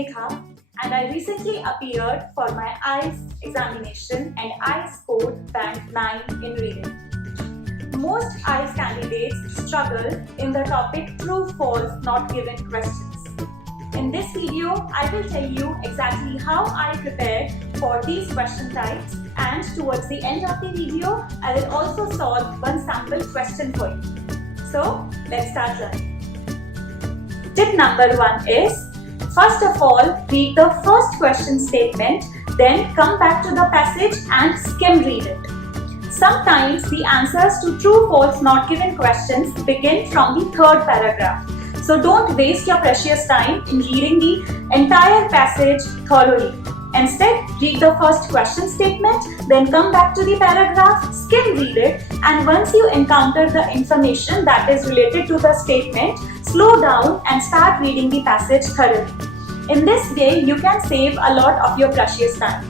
Megha, and I recently appeared for my IELTS examination and I scored band 9 in reading. Most IELTS candidates struggle in the topic true-false not given questions. In this video, I will tell you exactly how I prepared for these question types, and towards the end of the video, I will also solve one sample question for you. So, let's start learning. Tip number 1 is, first of all, read the first question statement, then come back to the passage and skim read it. Sometimes the answers to true-false not given questions begin from the third paragraph. So don't waste your precious time in reading the entire passage thoroughly. Instead, read the first question statement, then come back to the paragraph, skim read it, and once you encounter the information that is related to the statement, slow down and start reading the passage thoroughly. In this way, you can save a lot of your precious time.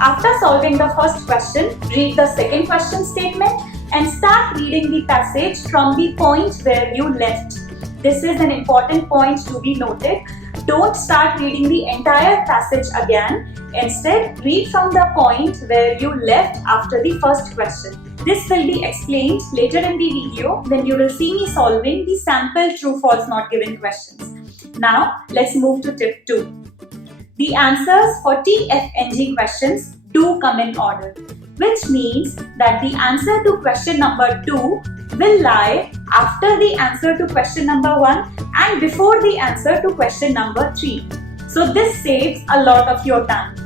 After solving the first question, read the second question statement and start reading the passage from the point where you left. This is an important point to be noted. Don't start reading the entire passage again. Instead, read from the point where you left after the first question. This will be explained later in the video when you will see me solving the sample true-false not given questions. Now, let's move to tip 2. The answers for TFNG questions do come in order, which means that the answer to question number 2 will lie after the answer to question number 1 and before the answer to question number 3. So this saves a lot of your time.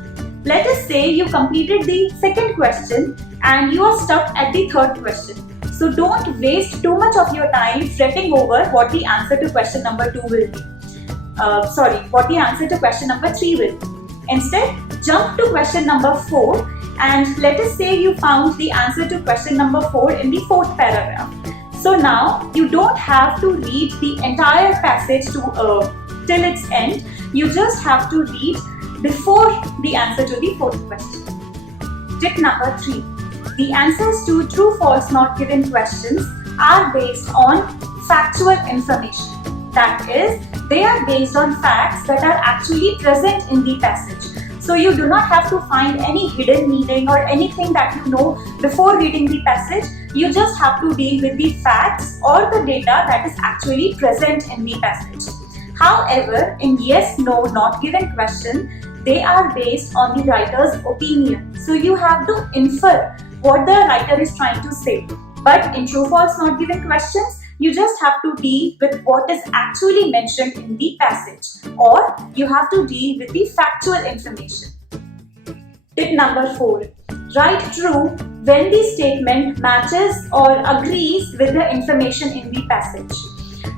Let us say you completed the second question and you are stuck at the third question. So don't waste too much of your time fretting over what the answer to question number 2 will be. What the answer to question number 3 will be. Instead, jump to question number 4 and let us say you found the answer to question number 4 in the fourth paragraph. So now you don't have to read the entire passage till its end. You just have to read before the answer to the fourth question. Tip number 3. The answers to true-false not given questions are based on factual information. That is, they are based on facts that are actually present in the passage. So you do not have to find any hidden meaning or anything that you know before reading the passage. You just have to deal with the facts or the data that is actually present in the passage. However, in yes, no, not given question, they are based on the writer's opinion. So you have to infer what the writer is trying to say. But in true-false not given questions, you just have to deal with what is actually mentioned in the passage, or you have to deal with the factual information. Tip number 4. Write true when the statement matches or agrees with the information in the passage.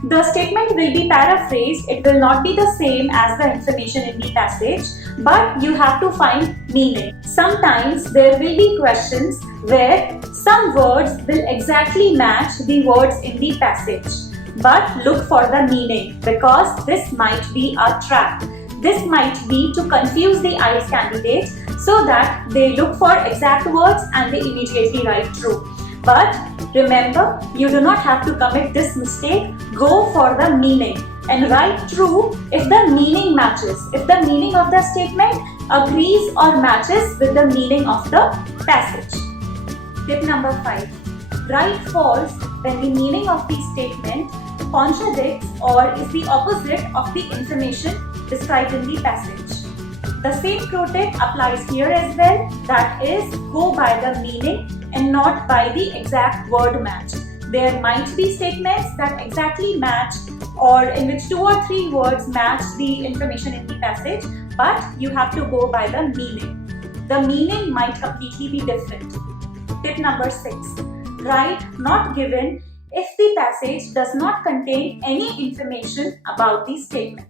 The statement will be paraphrased. It will not be the same as the information in the passage, but you have to find meaning. Sometimes there will be questions where some words will exactly match the words in the passage. But look for the meaning, because this might be a trap. This might be to confuse the IELTS candidates so that they look for exact words and they immediately write true. But remember, you do not have to commit this mistake. Go for the meaning and write true if the meaning matches, if the meaning of the statement agrees or matches with the meaning of the passage. Tip number 5. Write false when the meaning of the statement contradicts or is the opposite of the information described in the passage. The same pro tip applies here as well, that is, go by the meaning and not by the exact word match. There might be statements that exactly match or in which 2 or 3 words match the information in the passage, but you have to go by the meaning. The meaning might completely be different. Tip number 6. Write not given if the passage does not contain any information about the statement.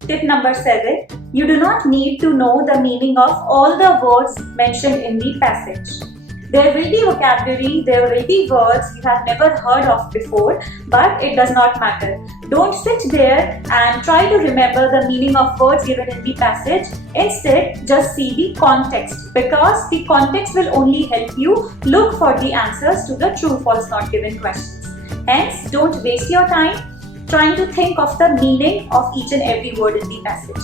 Tip number 7. You do not need to know the meaning of all the words mentioned in the passage. There will be vocabulary, there will be words you have never heard of before, but it does not matter. Don't sit there and try to remember the meaning of words given in the passage. Instead, just see the context, because the context will only help you look for the answers to the true-false not given questions. Hence, don't waste your time trying to think of the meaning of each and every word in the passage.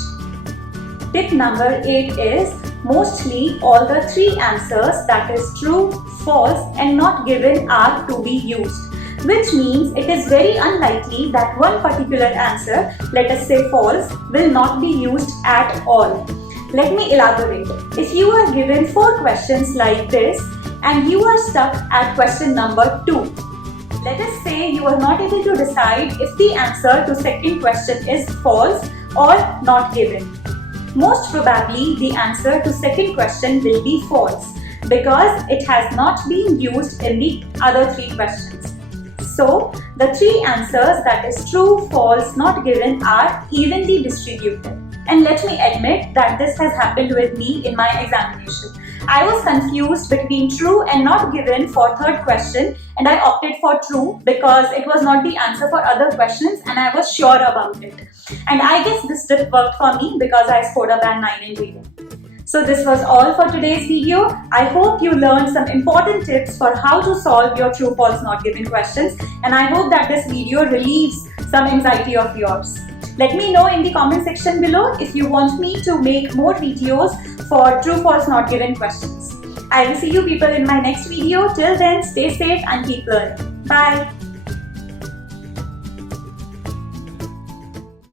Tip number 8 is mostly all the 3 answers, that is true, false and not given, are to be used. Which means it is very unlikely that one particular answer, let us say false, will not be used at all. Let me elaborate. If you are given 4 questions like this and you are stuck at question number 2, let us say you are not able to decide if the answer to second question is false or not given. Most probably the answer to second question will be false because it has not been used in the other 3 questions. So, the 3 answers, that is true, false, not given, are evenly distributed. And let me admit that this has happened with me in my examination. I was confused between true and not given for third question, and I opted for true because it was not the answer for other questions and I was sure about it. And I guess this tip worked for me because I scored a band 9 in reading. So this was all for today's video. I hope you learned some important tips for how to solve your true, false, not given questions, and I hope that this video relieves some anxiety of yours. Let me know in the comment section below if you want me to make more videos for true, false, not given questions. I will see you people in my next video. Till then, stay safe and keep learning. Bye.